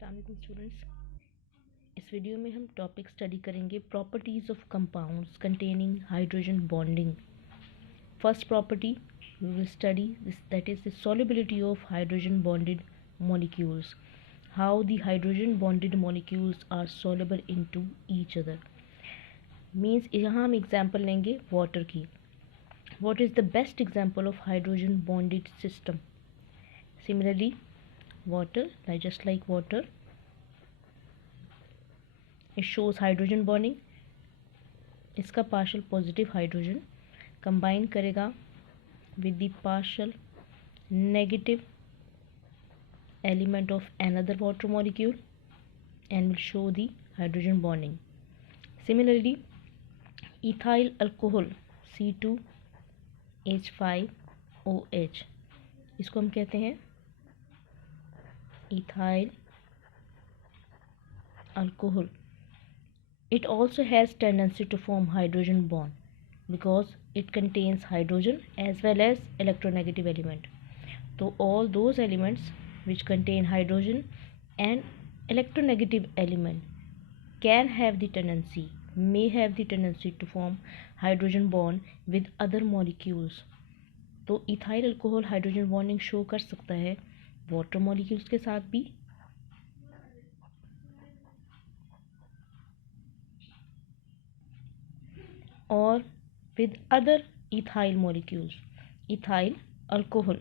अस्सलाम वालेकुम स्टूडेंट्स। इस वीडियो में हम टॉपिक स्टडी करेंगे properties of compounds containing hydrogen bonding. First property we will study that is the solubility of hydrogen bonded molecules, how the hydrogen bonded molecules are soluble into each other। Means यहाँ हम example लेंगे water की। what is the best example of hydrogen bonded system? Similarly, water, just like water, it shows hydrogen bonding। इसका partial positive hydrogen combine करेगा with the partial negative element of another water molecule and will show the hydrogen bonding। Similarly, ethyl alcohol C2H5OH, इसको हम कहते हैं ethyl alcohol। It also has tendency to form hydrogen bond because it contains hydrogen as well as electronegative element। So all those elements which contain hydrogen and electronegative element may have the tendency to form hydrogen bond with other molecules। तो ethyl alcohol hydrogen bonding show कर सकता है water molecules के साथ भी और with other ethyl molecules। ethyl alcohol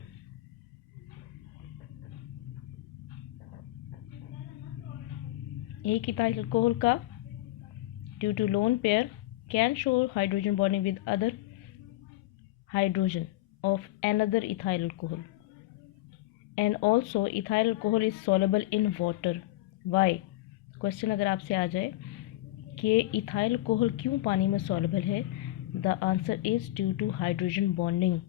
एक ethyl alcohol का due to lone pair can show hydrogen bonding with other hydrogen of another ethyl alcohol। and also ethyl alcohol is soluble in water। why? Question अगर आपसे आ जाए कि ethyl alcohol क्यों पानी में soluble है, the answer is due to hydrogen bonding.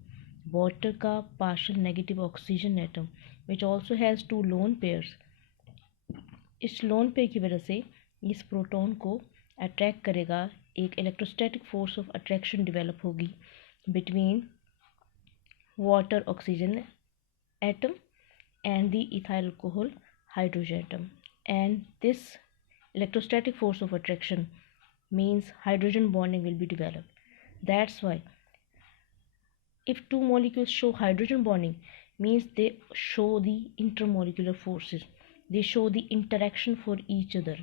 Water का partial negative oxygen atom which also has two lone pairs, इस लोन पेयर की वजह से इस प्रोटॉन को अट्रैक्ट करेगा, एक electrostatic force of attraction develop होगी between water oxygen atom and the ethyl alcohol hydrogen atom, and this electrostatic force of attraction means hydrogen bonding will be developed। that's why if two molecules show hydrogen bonding means they show the intermolecular forces, they show the interaction for each other।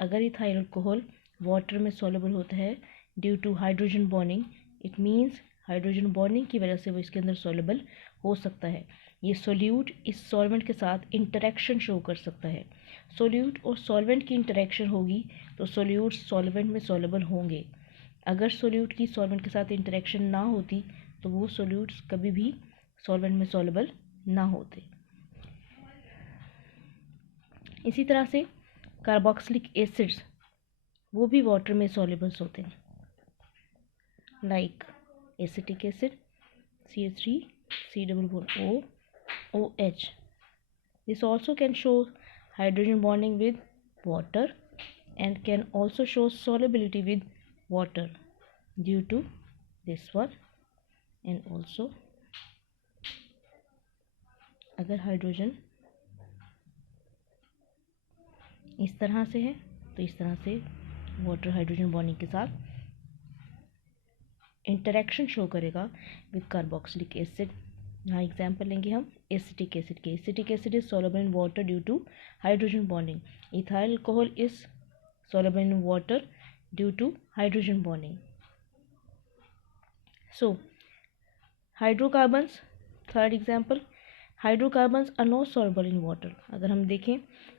अगर ethyl alcohol water में soluble होता है due to hydrogen bonding, it means hydrogen bonding की वजह से वो इसके अंदर soluble हो सकता है। ये सोल्यूट इस सॉल्वेंट के साथ इंटरेक्शन शो कर सकता है। सोल्यूट और सॉल्वेंट की इंटरेक्शन होगी तो सोल्यूट सॉल्वेंट में सॉल्युबल होंगे। अगर सोल्यूट की सॉल्वेंट के साथ इंटरेक्शन ना होती तो वो सोल्यूट्स कभी भी सॉल्वेंट में सॉल्युबल ना होते। इसी तरह से कार्बोक्सिलिक एसिड्स वो भी वाटर में सॉल्युबल्स होते हैं, like acetic acid CH3COOH। This also can show hydrogen bonding with water and can also show solubility with water due to this one। and also अगर हाइड्रोजन इस तरह से है तो इस तरह से वाटर हाइड्रोजन बॉन्डिंग के साथ इंटरेक्शन शो करेगा विद कार्बोक्सिलिक एसिड। यहाँ एग्जाम्पल लेंगे हम एसिटिक एसिड के। Acetic acid is soluble in water due to hydrogen bonding। ethyl alcohol is soluble in water due to hydrogen bonding। so hydrocarbons, third example, hydrocarbons are not soluble in water। अगर हम देखें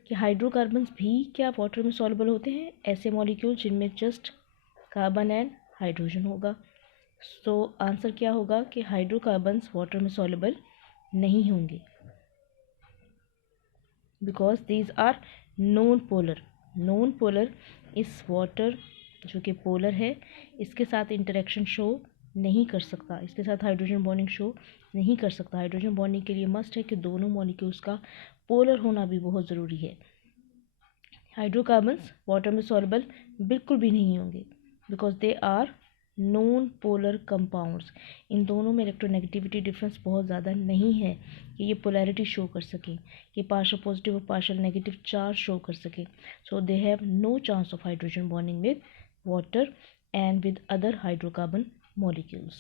कि hydrocarbons भी क्या water में soluble होते हैं, ऐसे मॉलिक्यूल जिनमें जस्ट कार्बन एंड हाइड्रोजन होगा। सो आंसर क्या होगा कि हाइड्रोकार्बन्स वाटर में सॉल्युबल नहीं होंगे because these are non polar. Non polar इस वाटर जो कि पोलर है इसके साथ इंटरेक्शन शो नहीं कर सकता, इसके साथ हाइड्रोजन बॉन्डिंग शो नहीं कर सकता। हाइड्रोजन बॉन्डिंग के लिए मस्ट है कि दोनों मॉलिक्यूल्स का पोलर होना भी बहुत ज़रूरी है। हाइड्रोकार्बन्स वाटर में सॉल्युबल बिल्कुल भी नहीं होंगे because they are non polar compounds, इन दोनों में इलेक्ट्रोनेगेटिविटी डिफरेंस बहुत ज़्यादा नहीं है कि ये पोलैरिटी शो कर सकें, कि पार्शियल पॉजिटिव और पार्शियल नेगेटिव चार्ज शो कर सकें. So they have no chance of hydrogen bonding with water and with other hydrocarbon molecules.